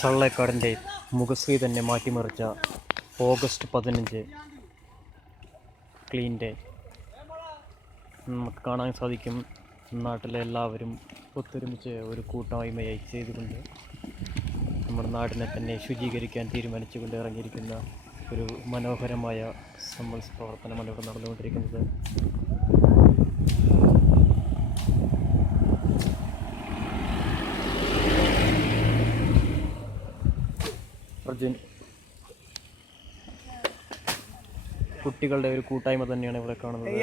ചള്ളേക്കാടിന്റെ മുഖശ്രീ തന്നെ മാറ്റിമറിച്ച ഓഗസ്റ്റ് പതിനഞ്ച് ക്ലീൻ ഡേ. നമുക്ക് കാണാൻ സാധിക്കും. നാട്ടിലെ എല്ലാവരും ഒത്തൊരുമിച്ച് ഒരു കൂട്ടായ്മയായി ചെയ്തുകൊണ്ട് നമ്മുടെ നാടിനെ തന്നെ ശുചീകരിക്കാൻ തീരുമാനിച്ചുകൊണ്ട് ഇറങ്ങിയിരിക്കുന്ന ഒരു മനോഹരമായ സമ്മത്സ പ്രവർത്തനമാണ് ഇവിടെ നടന്നുകൊണ്ടിരിക്കുന്നത്. അർജുൻ. കുട്ടികളുടെ ഒരു കൂട്ടായ്മ തന്നെയാണ് ഇവിടെ കാണുന്നത്.